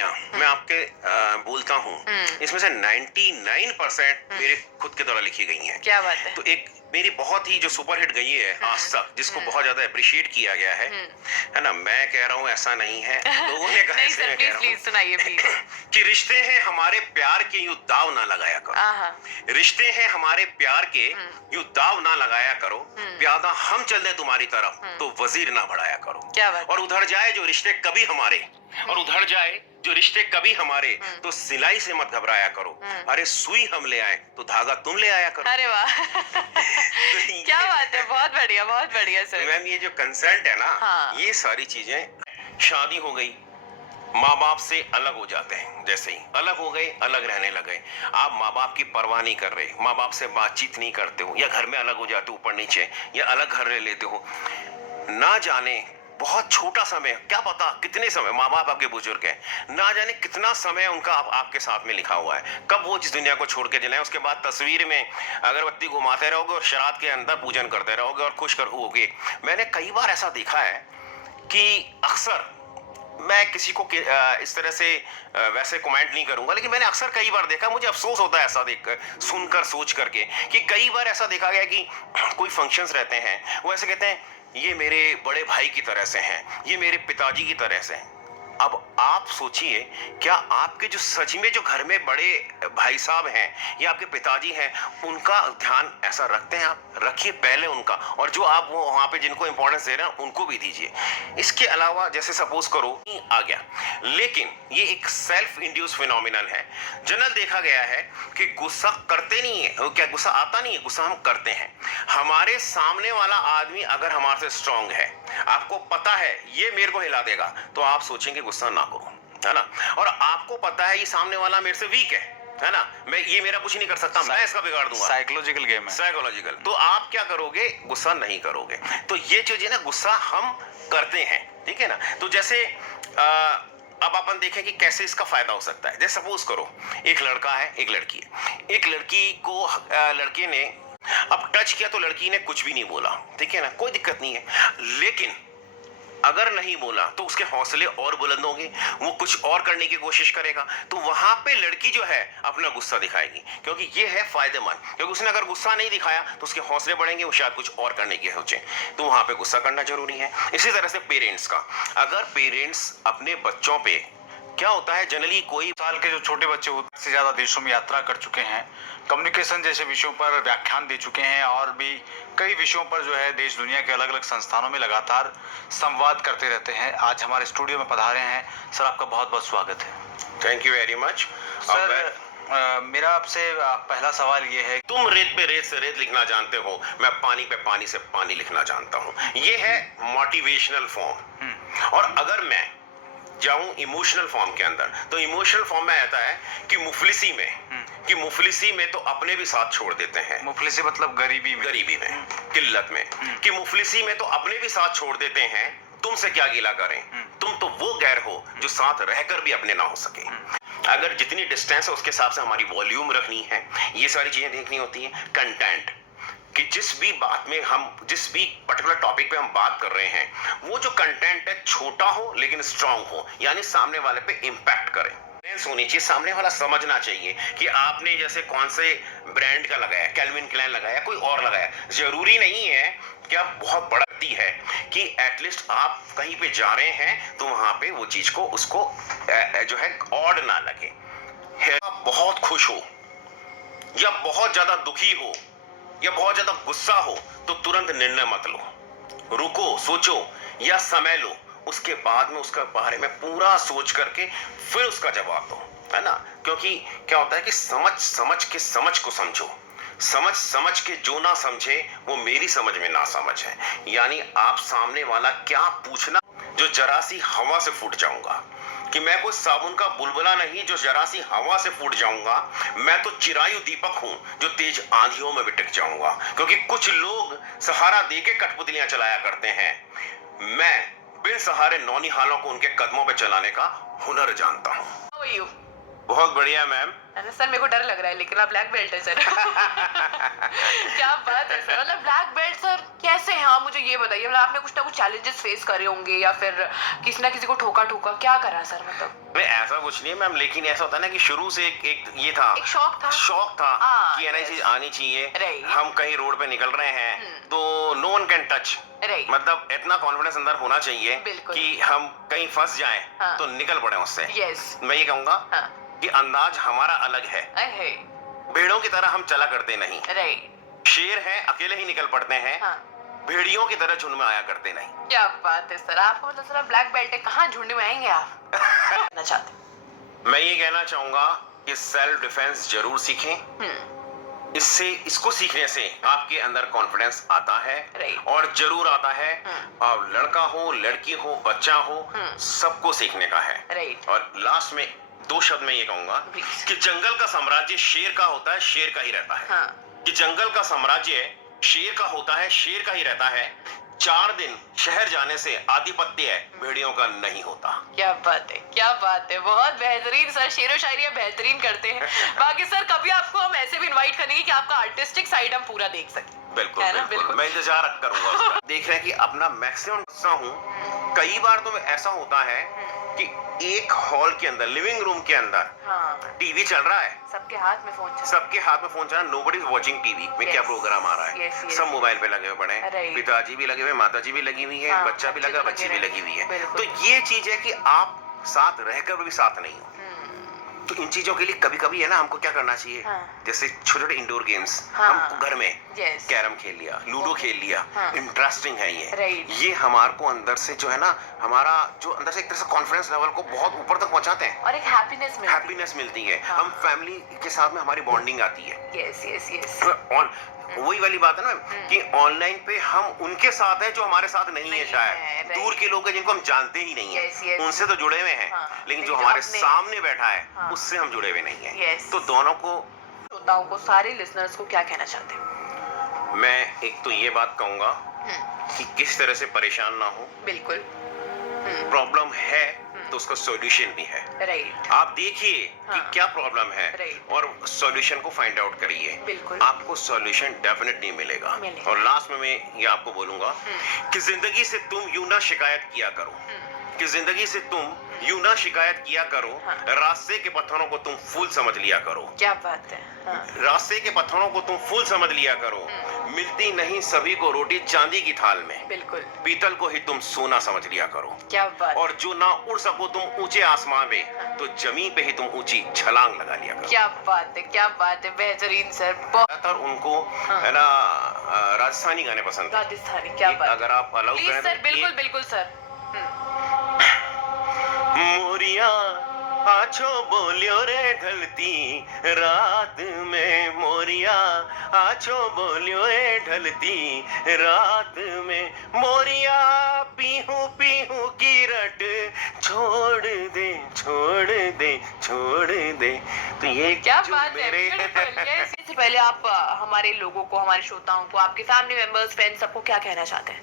मैं आपके बोलता हूँ, इसमें से 99% मेरे खुद के द्वारा लिखी गई हैं। क्या बात है। तो एक मेरी बहुत ही जो सुपरहिट गई है आज तक, जिसको बहुत ज्यादा अप्रिशिएट किया गया है ना, मैं कह रहा हूँ ऐसा नहीं है, लोगों ने कहा नहीं इसलिए सर, मैं कह प्लीज रहा प्लीज हूँ सुनाइए प्लीज। कि रिश्ते हैं हमारे प्यार के, यूं दाव ना लगाया करो। रिश्ते हैं हमारे प्यार के, यूं दाव ना लगाया करो। प्यादा हम चल दे तुम्हारी तरफ तो वजीर ना बढ़ाया करो। क्या बात। और उधर जाए जो रिश्ते कभी हमारे, और उधर जाए जो रिश्ते कभी हमारे, तो सिलाई से मत घबराया करो। अरे सुई हम ले आए तो धागा तुम ले आया करो। अरे वाह। तो क्या बात है, बहुत बढ़िया सर। मैम ये जो कंसेंट है ना, हाँ। ये सारी चीजें, शादी हो गई, माँ बाप से अलग हो जाते हैं, जैसे ही अलग हो गए अलग रहने लगे, आप माँ बाप की परवाह नहीं कर रहे, माँ बाप से बातचीत नहीं करते हो, या घर में अलग हो जाते हो ऊपर नीचे, या अलग घर ले लेते हो, ना जाने बहुत छोटा समय, क्या पता कितने समय, माँ बाप आपके बुजुर्ग हैं, ना जाने कितना समय उनका आपके साथ में लिखा हुआ है, कब वो जिस दुनिया को छोड़ के चले, उसके बाद तस्वीर में अगरबत्ती घुमाते रहोगे और शराब के अंदर पूजन करते रहोगे और खुश कर होगे। मैंने कई बार ऐसा देखा है कि अक्सर, मैं किसी को इस तरह से वैसे कमेंट नहीं करूंगा, लेकिन मैंने अक्सर कई बार देखा, मुझे अफसोस होता है ऐसा देखकर, सुनकर, सोच करके, कि कई बार ऐसा देखा गया कि कोई फंक्शंस रहते हैं, वो ऐसे कहते हैं ये मेरे बड़े भाई की तरह से हैं, ये मेरे पिताजी की तरह से हैं। अब आप सोचिए, क्या आपके जो सच में जो घर में बड़े भाई साहब हैं या आपके पिताजी हैं, उनका ध्यान ऐसा रखते हैं आप? रखिए पहले उनका, और जो आप वो वहां पे जिनको इंपॉर्टेंस दे रहे हैं उनको भी दीजिए। इसके अलावा जैसे सपोज करो आ गया, लेकिन ये एक सेल्फ इंड्यूस फिनोमिनल है। जनरल देखा गया है कि गुस्सा करते नहीं है, क्या गुस्सा आता नहीं है, गुस्सा हम करते हैं। हमारे सामने वाला आदमी अगर हमारे से स्ट्रांग है, आपको पता है ये मेरे को हिला देगा, तो आप सोचेंगे गुस्सा ना करो, है ना। और आपको पता है ये सामने वाला मेरे से वीक है ना, मैं ये मेरा कुछ नहीं कर सकता, मैं इसका बिगाड़ दूंगा। साइकोलॉजिकल गेम है, साइकोलॉजिकल। तो आप क्या करोगे, गुस्सा नहीं करोगे। तो ये चीज ना, गुस्सा हम करते हैं, ठीक है ना। तो जैसे अब अपन देखें कि कैसे इसका फायदा हो सकता है। जैसे सपोज करो एक लड़का है, एक लड़की है, एक लड़की को लड़के ने अब टच किया तो लड़की ने कुछ भी नहीं बोला, ठीक है ना, कोई दिक्कत नहीं है। लेकिन अगर नहीं बोला तो उसके हौसले और बुलंद होंगे, वो कुछ और करने की कोशिश करेगा, तो वहां पे लड़की जो है अपना गुस्सा दिखाएगी, क्योंकि ये है फायदेमंद। क्योंकि उसने अगर गुस्सा नहीं दिखाया तो उसके हौसले बढ़ेंगे, वो शायद कुछ और करने की सोचे, तो वहां पे गुस्सा करना जरूरी है। इसी तरह से पेरेंट्स का, अगर पेरेंट्स अपने बच्चों पे, क्या होता है जनरली, कोई साल के जो छोटे बच्चे होते से ज्यादा देशों में यात्रा कर चुके हैं, कम्युनिकेशन जैसे विषयों पर व्याख्यान दे चुके हैं, और भी कई विषयों पर जो है देश दुनिया के अलग अलग संस्थानों में लगातार संवाद करते रहते हैं। आज हमारे स्टूडियो में पधारे हैं सर, आपका बहुत बहुत स्वागत है। Thank you very much sir, मेरा आपसे पहला सवाल ये है, तुम रेत पे रेत से रेत लिखना जानते हो, मैं पानी पे पानी से पानी लिखना जानता हूँ। ये है मोटिवेशनल फॉर्म। और अगर मैं जाऊं इमोशनल फॉर्म के अंदर, तो इमोशनल फॉर्म में आता है कि मुफलिसी में, कि मुफलिसी में तो अपने भी साथ छोड़ देते हैं। मुफलिसी मतलब गरीबी में, किल्लत में, कि मुफलिसी में तो अपने भी साथ छोड़ देते हैं, तुमसे क्या गिला करें, तुम तो वो गैर हो जो साथ रहकर भी अपने ना हो सके। अगर जितनी डिस्टेंस है उसके हिसाब से हमारी वॉल्यूम रखनी है, ये सारी चीजें देखनी होती हैं। कंटेंट, कि जिस भी बात में हम, जिस भी पर्टिकुलर टॉपिक पे हम बात कर रहे हैं, वो जो कंटेंट है छोटा हो लेकिन स्ट्रांग हो, यानी सामने वाले पे इंपैक्ट करे, होनी चाहिए, सामने वाला समझना चाहिए कि आपने जैसे कौन से ब्रांड का लगाया, कैल्विन क्लाइन लगाया, कोई और लगाया, जरूरी नहीं है कि आप बहुत बड़ा है कि एटलीस्ट आप कहीं पे जा रहे हैं तो वहां पे वो चीज को, उसको जो है ऑड ना लगे। आप बहुत खुश हो या बहुत ज्यादा दुखी हो या बहुत ज्यादा गुस्सा हो, तो तुरंत निर्णय मत लो, रुको, सोचो या समय लो, उसके बाद में उसके बारे में पूरा सोच करके फिर उसका जवाब दो, है ना। क्योंकि क्या होता है कि समझ समझ के समझ को समझो, समझ समझ के जो ना समझे वो मेरी समझ में ना समझ है। यानी आप सामने वाला क्या पूछना, जो जरा सी हवा से फूट जाऊंगा, कि मैं कोई साबुन का बुलबुला नहीं जो जरा सी हवा से फूट जाऊंगा, मैं तो चिरायु दीपक हूं जो तेज आंधियों में भी टिक जाऊंगा। क्योंकि कुछ लोग सहारा देके कठपुतलियां चलाया करते हैं, मैं बिन सहारे नौनिहालों को उनके कदमों पे चलाने का हुनर जानता हूं। How are you? बहुत बढ़िया मैम। है ना सर, मेरे को डर लग रहा है, लेकिन आप ब्लैक बेल्ट है सर। क्या बात है सर, मतलब ब्लैक बेल्ट सर कैसे हैं आप, मुझे ये बताइए। मतलब आपने कुछ ना कुछ चैलेंजेस फेस करे होंगे या फिर किसी ना किसी को ठोका क्या करा सर, मतलब नहीं ऐसा कुछ नहीं है मैम, लेकिन ऐसा होता है ना कि शुरू से एक ये था, एक शौक था कि ये चीज आनी चाहिए। Right. हम कहीं रोड पे निकल रहे हैं तो no one can touch, Right. मतलब इतना कॉन्फिडेंस अंदर होना चाहिए बिल्कुल। कि हम कहीं फंस जाएं हाँ। तो निकल पड़े उससे। यस। मैं ये कहूंगा हाँ। कि अंदाज हमारा अलग है, भेड़ों की तरह हम चला करते नहीं। राइट। शेर है अकेले ही निकल पड़ते हैं, हाँ। भेड़ियों की तरह झुंड में आया करते नहीं। क्या बात है सर, आपको मतलब सर ब्लैक बेल्ट है, कहाँ झुंड में आएंगे आप? कहना चाहते मैं ये कहना चाहूंगा कि सेल्फ डिफेंस जरूर सीखें। इससे इसको सीखने से आपके अंदर कॉन्फिडेंस आता है Right. और जरूर आता है। अब लड़का हो लड़की हो बच्चा हो सबको सीखने का है। Right. और लास्ट में 2 शब्द में ये कहूंगा Please. कि जंगल का साम्राज्य शेर का होता है, शेर का ही रहता है। हाँ। कि जंगल का साम्राज्य शेर का होता है, शेर का ही रहता है। 4 दिन शहर जाने से आधिपत्य भेड़ियों का नहीं होता। क्या बात है, बहुत बेहतरीन सर, शेरो शायरी बेहतरीन करते हैं। बाकी सर कभी आपको हम ऐसे भी इनवाइट करेंगे कि आपका आर्टिस्टिक साइड हम पूरा देख सकें। बिल्कुल है ना? बिल्कुल मैं इंतजार करूंगा उसका। देख रहे हैं कि अपना मैक्सिमम हूँ। कई बार तो ऐसा होता है कि एक हॉल के अंदर, लिविंग रूम के अंदर हाँ। टीवी चल रहा है, सबके हाथ में फोन चल सबके हाथ में फोन चल रहा है, नोबडी इज वाचिंग टीवी में क्या Yes. प्रोग्राम आ रहा है। Yes. सब मोबाइल पे लगे हुए पड़े हैं। Right. पिताजी भी लगे हुए, माताजी भी लगी हुई है, हाँ, बच्चा भी बच्चे लगा, तो बच्ची लगे भी रहे। लगी हुई है। बिल्कुल। तो ये चीज है कि आप साथ रहकर भी साथ नहीं हो। तो इन चीजों के लिए कभी कभी है ना हमको क्या करना चाहिए। हाँ। जैसे छोटे छोटे इंडोर गेम्स हाँ। हम घर में Yes. कैरम खेल लिया, लूडो खेल लिया। हाँ। इंटरेस्टिंग है ये। Right. ये हमारे को अंदर से जो है ना, हमारा जो अंदर से एक तरह से कॉन्फिडेंस लेवल को बहुत ऊपर तक पहुंचाते हैं। और एक हैप्पीनेस मिलती है। हाँ। हम फैमिली के साथ में हमारी बॉन्डिंग आती है। यस। और वही वाली बात है ना कि ऑनलाइन पे हम उनके साथ हैं जो हमारे साथ नहीं है। नहीं है, शायद right. दूर के लोग हैं जिनको हम जानते ही नहीं Yes. है, उनसे तो जुड़े हुए हैं। हाँ। लेकिन जो लेकिन हमारे अपने- सामने बैठा है हाँ। उससे हम जुड़े हुए नहीं है। Yes. तो दोनों को श्रोताओं को, सारे लिसनर्स को क्या कहना चाहते हैं? मैं एक तो ये बात कहूंगा कि किस तरह से परेशान ना हो। बिल्कुल। प्रॉब्लम है तो उसका सॉल्यूशन भी है। राइट। आप देखिए कि हाँ। क्या प्रॉब्लम है Right. और सॉल्यूशन को फाइंड आउट करिए। बिल्कुल। आपको सॉल्यूशन डेफिनेटली मिलेगा। मिलेगा। और लास्ट में मैं ये आपको बोलूंगा कि जिंदगी से तुम यूं ना शिकायत किया करो, कि जिंदगी से तुम यूं ना शिकायत किया करो। हाँ। रास्ते के पत्थरों को तुम फूल समझ लिया करो। क्या बात है। हाँ। रास्ते के पत्थरों को तुम फूल समझ लिया करो। मिलती नहीं सभी को रोटी चांदी की थाल में, बिल्कुल। पीतल को ही तुम सोना समझ लिया करो। क्या बात। और जो ना उड़ सको तुम ऊंचे आसमान में, तो जमीन पे ही तुम ऊंची छलांग लगा लिया करो। क्या बात है, बेहतरीन सर। ज्यादातर उनको है ना राजस्थानी गाने पसंद है। राजस्थानी, क्या बात। अगर आप अलाउ प्लीज करें सर, तो बिल्कुल सर। मोरिया आछो बोलियो रे ढलती रात में, मोरिया आछो बोलियो रे ढलती रात में, मोरिया पीहू पीहू की रट छोड़ दे छोड़ दे छोड़ दे। तो ये क्या जो बात है, मेरे beautiful, yes। इससे पहले आप हमारे लोगों को, हमारे श्रोताओं को, आपके फैमिली मेंबर्स, फ्रेंड्स, सबको क्या कहना चाहते हैं?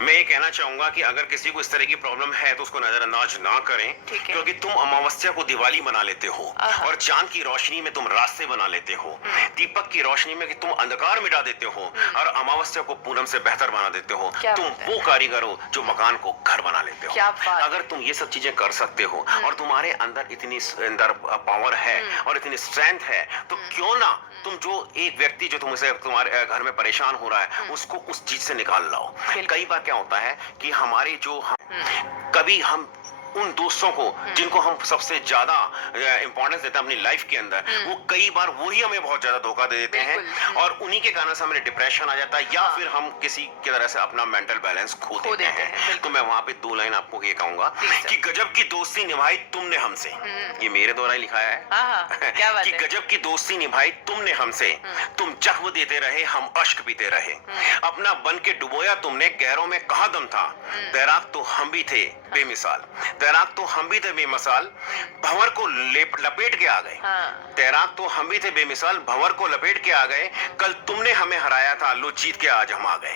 मैं ये कहना चाहूंगा कि अगर किसी को इस तरह की प्रॉब्लम है तो उसको नजरअंदाज ना करें। ठीक है। क्योंकि तुम अमावस्या को दिवाली बना लेते हो आहा। और चांद की रोशनी में तुम रास्ते बना लेते हो, दीपक की रोशनी में कि तुम अंधकार मिटा देते हो और अमावस्या को पूनम से बेहतर बना देते हो। क्या तुम बात है। वो कारीगर हो जो मकान को घर बना लेते हो। क्या बात है। अगर तुम ये सब चीजें कर सकते हो और तुम्हारे अंदर इतनी अंदर पावर है और इतनी स्ट्रेंथ है, तो क्यों ना तुम जो एक व्यक्ति जो तुमसे तुम्हारे घर में परेशान हो रहा है उसको उस चीज से निकाल लाओ। बिल्कुल। कई बार क्या होता है कि हमारे जो कभी हम उन दोस्तों को जिनको हम सबसे ज्यादा इंपॉर्टेंस देते हैं अपनी लाइफ के अंदर, वो कई बार वही हमें बहुत ज्यादा धोखा दे देते हैं बिल्कुल। और उन्हीं के कारण से हमें डिप्रेशन आ जाता है या फिर हम किसी की तरह से अपना मेंटल बैलेंस खो देते हैं। बिल्कुल। तो मैं वहां पे 2 लाइन आपको ये कहूंगा प्लीज सर। कि गजब की दोस्ती निभाई तुमने हमसे, ये मेरे द्वारा ही लिखा है। हाँ, क्या बात कि है। गजब की दोस्ती निभाई तुमने हमसे, तुम जख्म देते रहे हम अश्क पीते रहे, अपना बन के डुबोया तुमने, गहरों में कहा दम था, तैराक तो हम भी थे बेमिसाल, तैराक तो हम भी थे बेमिसाल, भंवर को लपेट के आ गए। हाँ। तैराक तो हम भी थे बेमिसाल, भंवर को लपेट के आ गए। कल तुमने हमें हराया था, लो जीत के आज हम आ गए।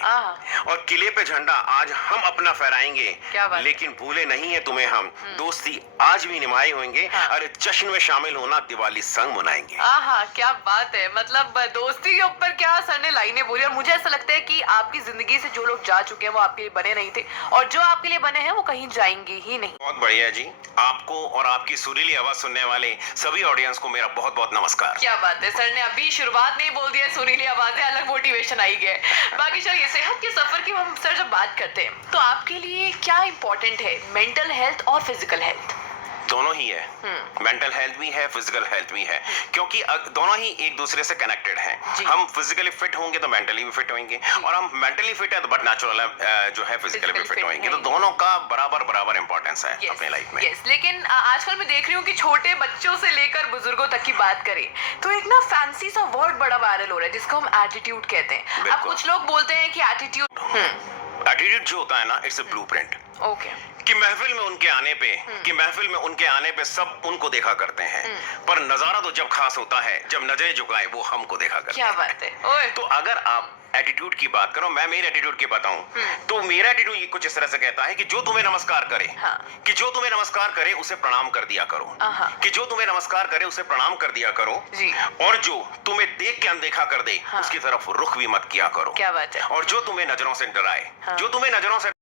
और किले पे झंडा आज हम अपना फहराएंगे, क्या बात। लेकिन भूले नहीं है तुम्हें हम, दोस्ती आज भी निभाए होंगे। हाँ। अरे जश्न में शामिल होना, दिवाली संग मनाएंगे। आहा, क्या बात है। मतलब दोस्ती के ऊपर क्या सर ने लाइनें बोली। और मुझे ऐसा लगता है कि आपकी जिंदगी से जो लोग जा चुके हैं वो आपके लिए बने नहीं थे, और जो आपके लिए बने हैं वो कहीं जाएंगे ही नहीं। बहुत बढ़िया जी। आपको और आपकी सुरीली आवाज सुनने वाले सभी ऑडियंस को मेरा बहुत बहुत नमस्कार। क्या बात है, सर ने अभी शुरुआत नहीं बोल दिया, सुरीली आवाजें, अलग मोटिवेशन आई गया। बाकी चलिए, सेहत के सफर की हम सर जब बात करते हैं तो आपके लिए क्या इंपॉर्टेंट है, मेंटल हेल्थ और फिजिकल हेल्थ? दोनों ही है, मेंटल हेल्थ भी है, फिजिकल हेल्थ भी है, क्योंकि दोनों ही एक दूसरे से कनेक्टेड हैं। जी। हम फिजिकली फिट होंगे तो मेंटली भी फिट होंगे, और हम मेंटली फिट है तो बट नेचुरल जो है फिजिकली भी फिट होंगे। तो दोनों का बराबर बराबर इंपॉर्टेंस है अपने लाइफ में। यस, लेकिन आजकल मैं देख रही हूँ कि छोटे बच्चों से लेकर बुजुर्गों तक की बात करें तो एक ना फैंसी सा वर्ड बड़ा वायरल हो रहा है जिसको हम एटीट्यूड कहते हैं। अब बिल्कुल। कुछ लोग बोलते हैं कि एटीट्यूड एटीट्यूड जो होता है ना, इट्स अ ब्लूप्रिंट। ओके। कि महफिल में उनके आने पे सब उनको देखा करते हैं, पर नजारा तो जब खास होता है जब नजरें झुकाएं वो हमको देखा करते क्या हैं। बात है। ओए। तो अगर आप एटीट्यूड की बात करो, मैं मेरे एटीट्यूड की बताऊं, तो मेरा एटीट्यूड ये कुछ इस तरह से कहता है कि जो तुम्हें नमस्कार करे, हाँ। कि जो तुम्हें नमस्कार करे उसे प्रणाम कर दिया करो, आहा। कि जो तुम्हें नमस्कार करे उसे प्रणाम कर दिया करो, जी। और जो तुम्हें देख के अनदेखा कर दे हाँ। उसकी तरफ रुख भी मत किया करो। क्या बात है। और जो तुम्हें नजरों से डराए, हाँ। जो तुम्हें नजरों से